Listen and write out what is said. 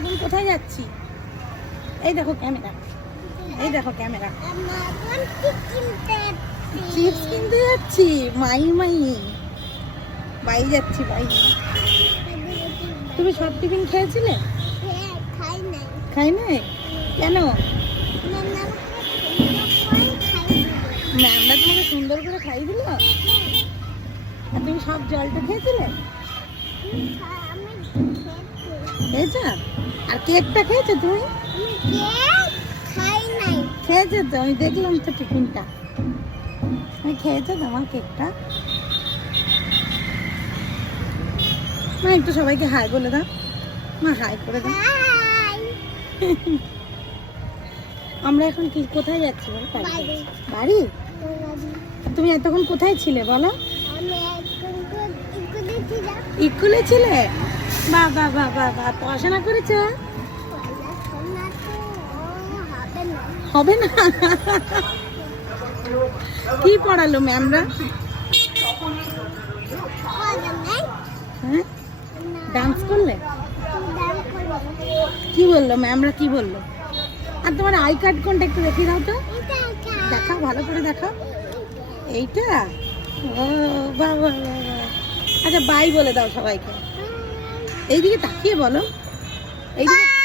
এখন কোথায় যাচ্ছি? এই দেখো ক্যামেরা, এই দেখো ক্যামেরা। চিপস কিনতে যাচ্ছি, মাই মাই বাই যাচ্ছি বাই। তুমি সব টিফিন খেয়েছিলে? খাই নাই কেন? ম্যামরা তোমাকে সুন্দর করে খাই দিল। আর তুমি সব জলটা খেয়েছিলে? খেয়েছো? আর কেকটা খেয়েছো তুমি? খেয়েছো তো, আমি দেখলাম তো টিফিনটা। তুমি খেয়েছো তো আমার কেকটা? মা একটু সবাইকে হাই বলে দাও। মা হাই করে দাও। আমরা এখন কি কোথায় যাচ্ছি বলো? বাড়ি? তুমি এতক্ষণ কোথায় ছিলে বলো? স্কুলে ছিলে? বাহ বাহ বাহ বাহ বাহ, পড়াশোনা করেছো? হবে না? কি পড়ালো ম্যামরা? হ্যাঁ, ডান্স করলে? কি বললো ম্যামরা, কি বললো? আর তোমার আই কার্ড কোনটা একটু দেখিয়ে দাও তো। দেখাও, ভালো করে দেখাও। এইটা? ও বাহ বাহ বাহ। আচ্ছা বাই বলে দাও সবাইকে। এইদিকে তাকিয়ে বলো, এইদিকে।